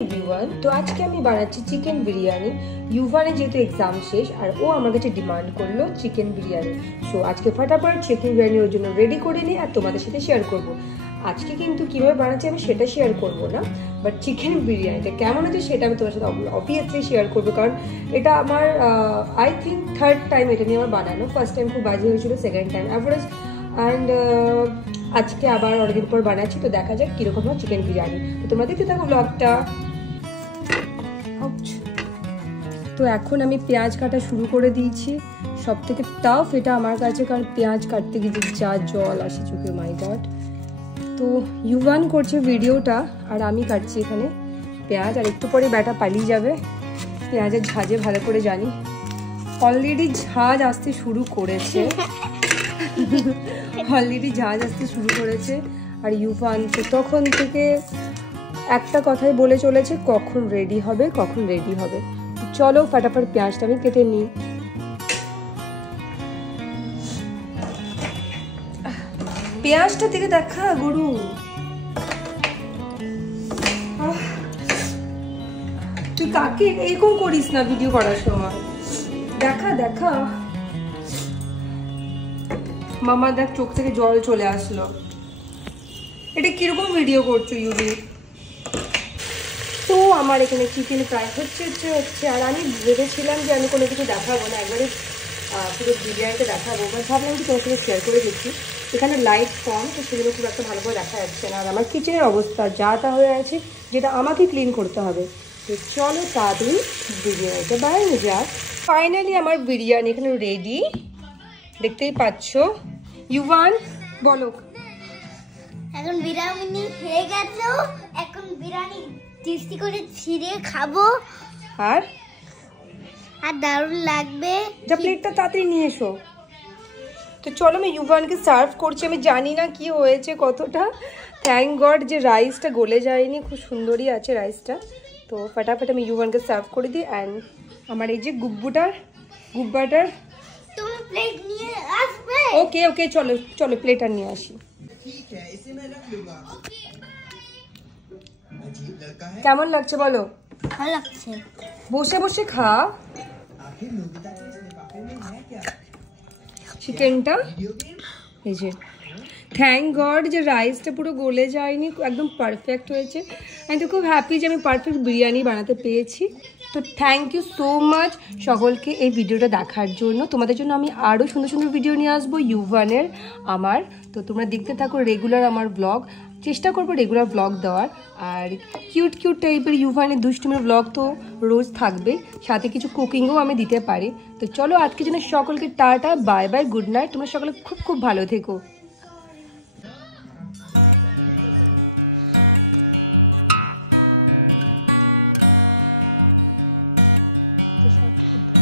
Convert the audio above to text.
Everyone, তো আজকে আমি বানাচ্ছি চিকেন বিরিয়ানি। ইউভানের যেহেতু এক্সাম শেষ আর ও আমার কাছে ডিমান্ড করলো চিকেন বিরিয়ানি, সো আজকে ফটাফট চিকেন বিরিয়ানি ওর জন্য রেডি করে নিই আর তোমাদের সাথে শেয়ার করব। আজকে কিন্তু কীভাবে বানাচ্ছি আমি সেটা শেয়ার করব না, বাট চিকেন বিরিয়ানিটা কেমন আছে সেটা আমি তোমার সাথে অবভিয়াসলি শেয়ার করবো, কারণ এটা আমার আই থিঙ্ক থার্ড টাইম এটা নিয়ে আমার বানানো। ফার্স্ট টাইম খুব বাজে হয়েছিল, সেকেন্ড টাইম অ্যাভারেজ, অ্যান্ড আজকে আবার অনেকদিন পর বানাচ্ছি, তো দেখা যাক কীরকম হয় চিকেন বিরিয়ানি। তো তোমরা দেখতে থাকো ব্লগটা। তো এখন আমি পেঁয়াজ কাটা শুরু করে দিয়েছি। সব থেকে টাফ এটা আমার কাছে, কারণ পেঁয়াজ কাটতে গিয়ে যা জল আসে চোখে, মাই গড। তো ইউভান করছে ভিডিওটা আর আমি কাটছি এখানে পেঁয়াজ, আর একটু পরে ব্যাটা পালিয়ে যাবে। পেঁয়াজের ঝাঁজে ভালো করে জানি, অলরেডি ঝাঁজ আসতে শুরু করেছে আর ইউভান তো তখন থেকে একটা কথাই বলে চলেছে, কখন রেডি হবে। চলো ফটাফট পেঁয়াজটা আমি কেটে নিই। পেঁয়াজটা থেকে দেখা গরু, তুই কাকে এরকম করিস না ভিডিও করার সময়। দেখা মামা দেখ, চোখ থেকে জল চলে আসলো। এটা কিরকম ভিডিও করছো ইউবি? তো আমার এখানে চিকেন প্রায় হচ্ছে, আর আমি ভেবেছিলাম যে আমি কোনো কিছু দেখাবো না, একবারে পুরো বিরিয়ানিটা দেখাবো, বাট ভাবলাম কি তোমার সাথে শেয়ার করে দিচ্ছি। এখানে লাইট কম, তো সেগুলো খুব একটা ভালোভাবে দেখা যাচ্ছে না, আর আমার কিচেনের অবস্থা যা তা হয়ে আছে, যেটা আমাকে ক্লিন করতে হবে। তো চলো তাড়াতাড়ি বিরিয়ানিটা বানানো যাক। ফাইনালি আমার বিরিয়ানি এখানে রেডি, দেখতেই পাচ্ছ। ইউভান বলো। এখন বিরিয়ানি হয়ে গেল, এখন বিরিয়ানি টেস্টি করে ছিঁড়ে খাবো, আর দারুণ লাগবে। যা প্লেটটা তাড়াতাড়ি নিয়ে এসো। তো চলো আমি ইউভানকে সার্ভ করছি। আমি জানি না কি হয়েছে কতটা, থ্যাংক গড যে রাইসটা গলে যায়নি, খুব সুন্দরই আছে রাইসটা। তো ফটাফট আমি ইউভানকে সার্ভ করে দিই। অ্যান্ড আমার এই যে গুব্বাটার তুমি প্লেট নিয়ে আসবে? ওকে চলো প্লেট আর নিয়ে আসি। কেমন লাগছে বলো? ভালো লাগছে। বসে খা চিকেনটা। এই যে থ্যাংক গড যে রাইসটা পুরো গলে যায়নি, একদম পারফেক্ট হয়েছে। আমি তো খুব হ্যাপি যে আমি পারফেক্ট বিরিয়ানি বানাতে পেরেছি। তো থ্যাংক ইউ সো মাচ সকলকে এই ভিডিওটা দেখার জন্য। তোমাদের জন্য আমি আরও সুন্দর ভিডিও নিয়ে আসবো ইউভানের আমার। তো তোমরা দেখতে থাকো রেগুলার আমার ব্লগ, চেষ্টা করবো রেগুলার ব্লগ দেওয়ার। আর কিউট টাইপের ইউভানের দুষ্টুমির ব্লগ তো রোজ থাকবে, সাথে কিছু কুকিংও আমি দিতে পারি। তো চলো আজকের জন্য সকলকে tata, bye bye, good night. তোমরা সকলে খুব ভালো থেকো। তো